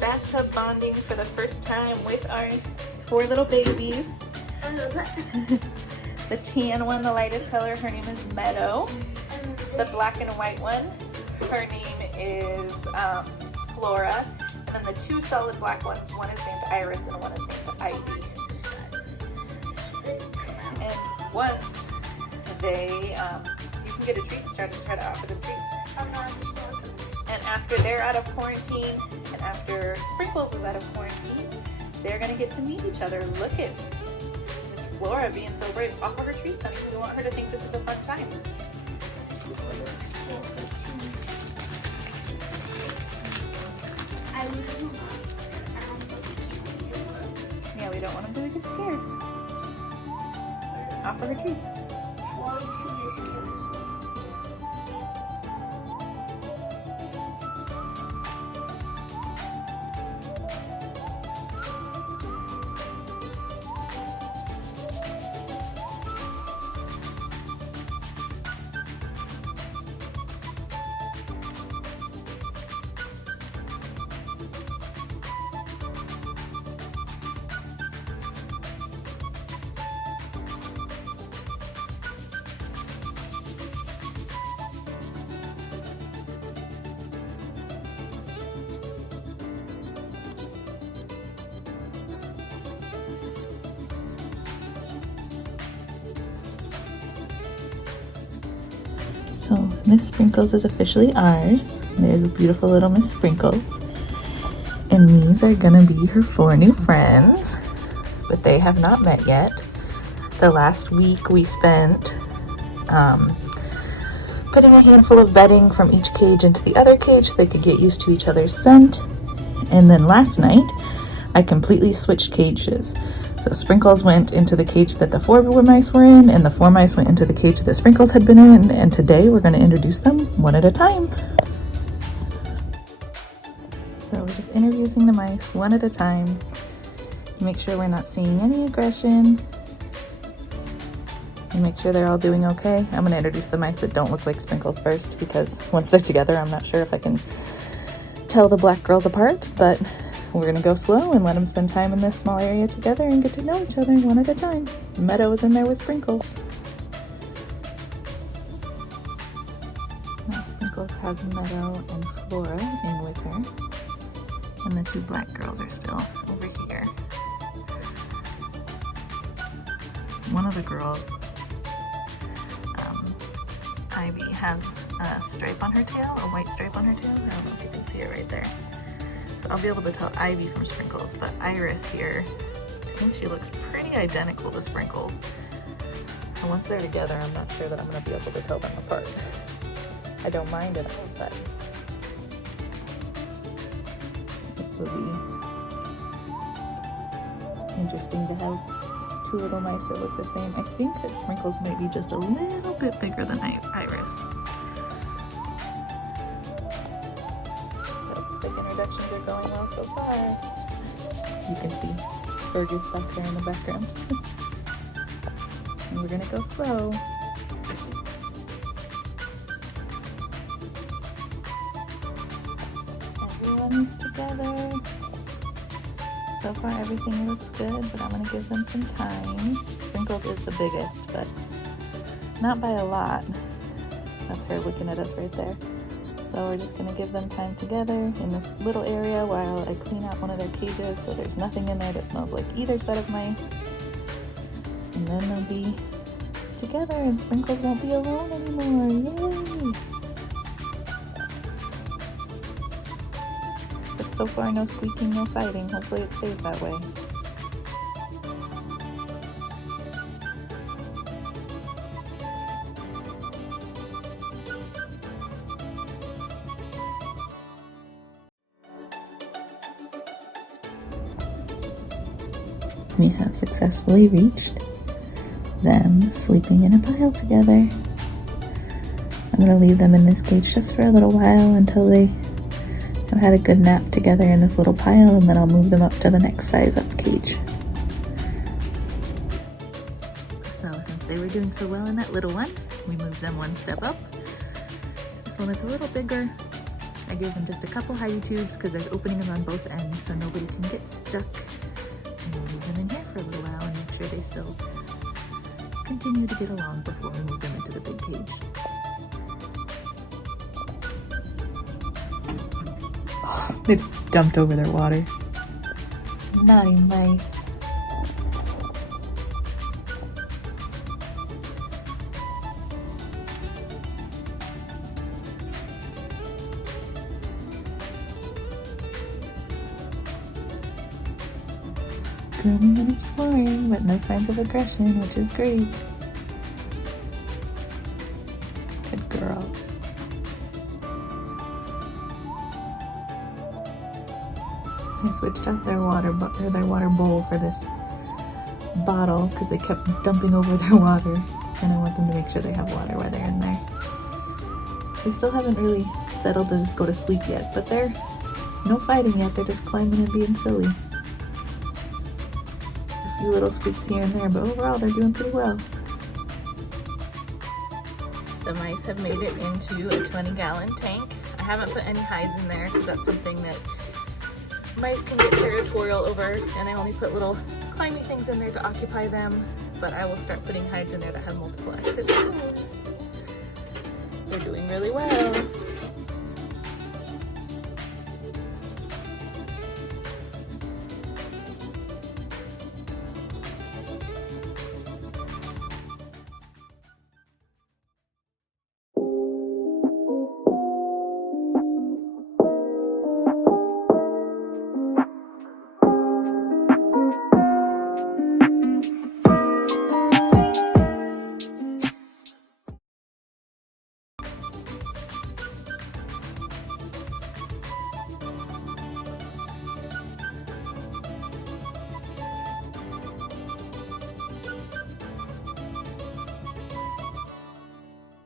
bathtub bonding for the first time with our 4 little babies. The tan one, the lightest color, her name is Meadow. The black and white one, her name is Flora. And then the 2 solid black ones, one is named Iris and one is named Ivy. And once they, you can get a treat started to try to offer them treats. And after they're out of quarantine, and after Sprinkles is out of quarantine, they're gonna get to meet each other. Look at Miss Flora being so brave. Offer her treats, honey. We want her to think this is a fun time. Yeah, we don't want them to get scared. Offer her treats. So Miss Sprinkles is officially ours. There's a beautiful little Miss Sprinkles. And these are gonna be her 4 new friends, but they have not met yet. The last week we spent putting a handful of bedding from each cage into the other cage so they could get used to each other's scent. And then last night, I completely switched cages. So Sprinkles went into the cage that the 4 mice were in, and the 4 mice went into the cage that Sprinkles had been in, and today we're going to introduce them one at a time. So we're just introducing the mice one at a time. Make sure we're not seeing any aggression. And make sure they're all doing okay. I'm going to introduce the mice that don't look like Sprinkles first, because once they're together, I'm not sure if I can tell the black girls apart, but we're gonna go slow and let them spend time in this small area together and get to know each other one at a time. Meadow is in there with Sprinkles. Now Sprinkles has Meadow and Flora in with her. And the 2 black girls are still over here. One of the girls, Ivy, has a stripe on her tail, a white stripe on her tail. I don't know if you can see it right there. So I'll be able to tell Ivy from Sprinkles, but Iris here, I think she looks pretty identical to Sprinkles. So once they're together, I'm not sure that I'm going to be able to tell them apart. I don't mind it, but it will be interesting to have 2 little mice that look the same. I think that Sprinkles might be just a little bit bigger than Iris. Introductions are going well so far. You can see Fergus back there in the background. And we're gonna go slow. Everyone is together. So far everything looks good, but I'm gonna give them some time. Sprinkles is the biggest, but not by a lot. That's her looking at us right there. So we're just gonna give them time together in this little area while I clean out one of their cages so there's nothing in there that smells like either set of mice. And then they'll be together and Sprinkles won't be alone anymore. Yay! But so far no squeaking, no fighting. Hopefully it stays that way. We have successfully reached them sleeping in a pile together. I'm going to leave them in this cage just for a little while until they have had a good nap together in this little pile, and then I'll move them up to the next size up cage. So since they were doing so well in that little one, we moved them one step up. This one is a little bigger, I gave them just a couple hidey tubes because there's openings on both ends so nobody can get stuck. And we'll leave them in here for a little while and make sure they still continue to get along before we move them into the big cage. They just dumped over their water. Naughty mice. Grooming and exploring, but no signs of aggression, which is great. Good girls. I switched out their water bowl for this bottle because they kept dumping over their water, and I want them to make sure they have water while they're in there. They still haven't really settled to just go to sleep yet, but they're no fighting yet. They're just climbing and being silly. A few little squeaks here and there, but overall they're doing pretty well. The mice have made it into a 20-gallon tank. I haven't put any hides in there because that's something that mice can get territorial over, and I only put little climbing things in there to occupy them, but I will start putting hides in there that have multiple exits soon. They're doing really well.